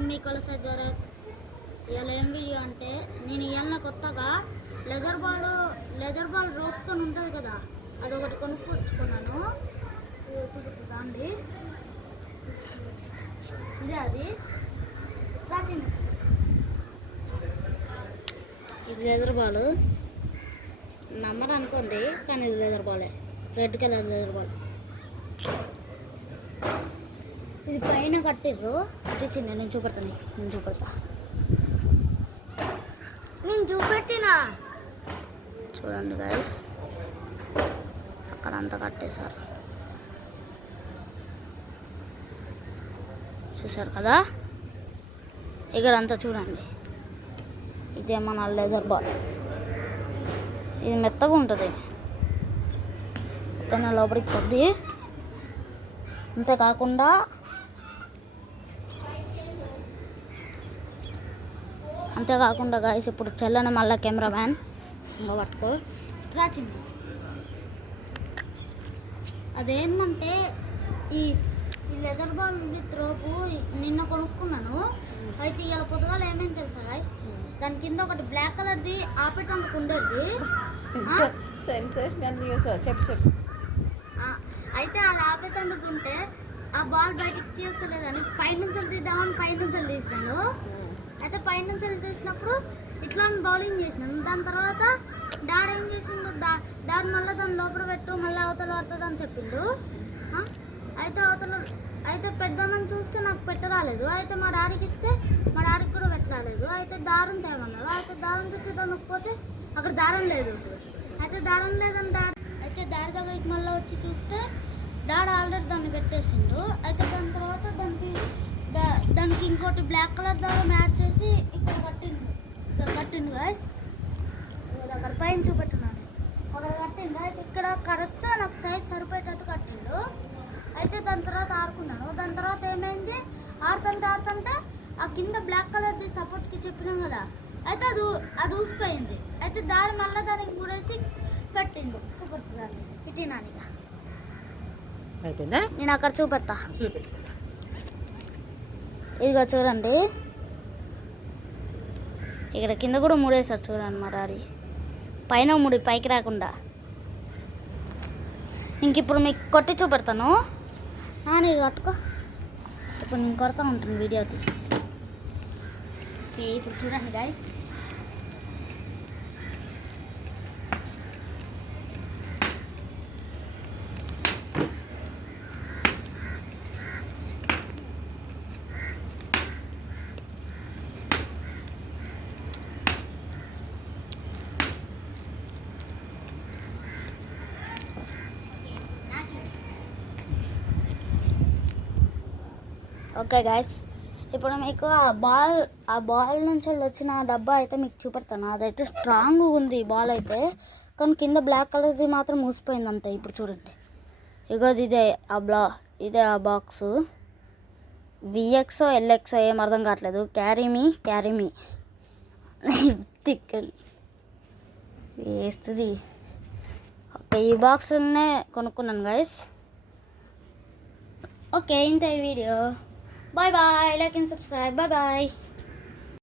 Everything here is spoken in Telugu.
నేను మీ కొలసే ద్వారా ఇవాళ ఏం వీడియో అంటే నేను ఇవాళ కొత్తగా లెదర్ బాల్ రోప్తో ఉంటుంది కదా, అది ఒకటి కొనుక్కొచ్చుకున్నాను. చూడండి, ఇదే అది ప్రాచీన ఇది లెదర్ బాల్. నమ్మరు అనుకోండి, కానీ ఇది లెదర్ బాలే, రెడ్ కలర్ లెదర్ బాల్. ఇది పైన కట్టిర్రు, చిన్న నేను చూపెట్టినా చూడండి గైస్, అక్కడ అంతా కట్టేశారు, చూసారు కదా. ఇక్కడ అంతా చూడండి, ఇదేమో నా లెదర్ బాల్. ఇది మెత్తగా ఉంటుంది, తన లోపలికి కొద్ది. అంతేకాకుండా గాయస్, ఇప్పుడు చెల్లని మళ్ళీ కెమెరామ్యాన్ ఇంకా పట్టుకో రాచింది. అదేంటంటే ఈ లెదర్ బాల్ త్రోపు నిన్న కొనుక్కున్నాను. అయితే ఇవాళ పొద్దుగాల ఏమేమి తెలుసా గాయస్, దాని కింద ఒకటి బ్లాక్ కలర్ది ఆపేటానికి ఉండేది. చెప్పు. అయితే అది ఆపేటానికి ఉంటే ఆ బాల్ బయటికి తీస్తలేదని పైనుంచి తీసినాను. అయితే పైనుంచి తీసినప్పుడు ఇట్లా బౌలింగ్ చేసినాను. దాని తర్వాత డాడీ ఏం చేసిండు, డాడీ మళ్ళీ దాని లోపల పెట్టు, మళ్ళీ అవతల పడుతుంది అని చెప్పిండు. అయితే పెద్దామని చూస్తే నాకు పెట్టరాలేదు. అయితే మా డాడీకి ఇస్తే మా డాడీకి కూడా పెట్టరాలేదు. అయితే దారం తేమన్నాడు. అయితే దారం తెచ్చి దాన్ని నొక్కిపోతే అక్కడ దారం లేదు. అయితే దారం లేదని డాడీ దగ్గరికి మళ్ళీ వచ్చి చూస్తే డాడీ ఆల్రెడీ దాన్ని పెట్టేసిండు. అయితే దాని తర్వాత దానికి ఇంకోటి బ్లాక్ కలర్ దారం యాడ్ చేసి ఇక్కడ కట్టిండు గాయస్. అక్కడ పైన చూపెట్టున్నాను, అక్కడ కట్టిండు. అయితే ఇక్కడ కరెక్ట్ నాకు సైజ్ సరిపోయేటట్టు కట్టిండు. అయితే దాని తర్వాత ఆడుకున్నాను. దాని తర్వాత ఏమైంది, ఆడుతుంటే ఆ కింద బ్లాక్ కలర్ది సపోర్ట్కి చెప్పినాం కదా, అయితే అది ఊసిపోయింది. అయితే దాడి మళ్ళీ దానికి ముడేసి పెట్టిండు. చూపెడుతుందండి ఇటీనానిగా, నేను అక్కడ చూపెడతా. ఇదిగో చూడండి, ఇక్కడ కింద కూడా ముడేశారు చూడండి మా డాడీ. పైన ముడి పైకి రాకుండా. ఇంక ఇప్పుడు మీకు కొట్టి చూపెడతాను. ఇది కట్టుకో. ఇప్పుడు నేను కొడతా ఉంటాను వీడియోకి. ఇప్పుడు చూడండి గైస్, ఓకే గాయస్, ఇప్పుడు మీకు ఆ బాల్ నుంచి వచ్చిన డబ్బా అయితే మీకు చూపెడతాను. అదైతే స్ట్రాంగ్ ఉంది బాల్ అయితే, కానీ కింద బ్లాక్ కలర్ది మాత్రం మూసిపోయింది అంతే. ఇప్పుడు చూడండి, ఇగోది ఇదే ఆ బాక్స్. విఎక్సో ఎల్ఎక్సో ఏం అర్థం కావట్లేదు. క్యారీ మీ తిక్కలు వేస్తుంది. ఓకే, ఈ బాక్స్నే కొనుక్కున్నాను గైస్. ఓకే, ఇంత ఈ video. Bye bye, like and subscribe. Bye bye.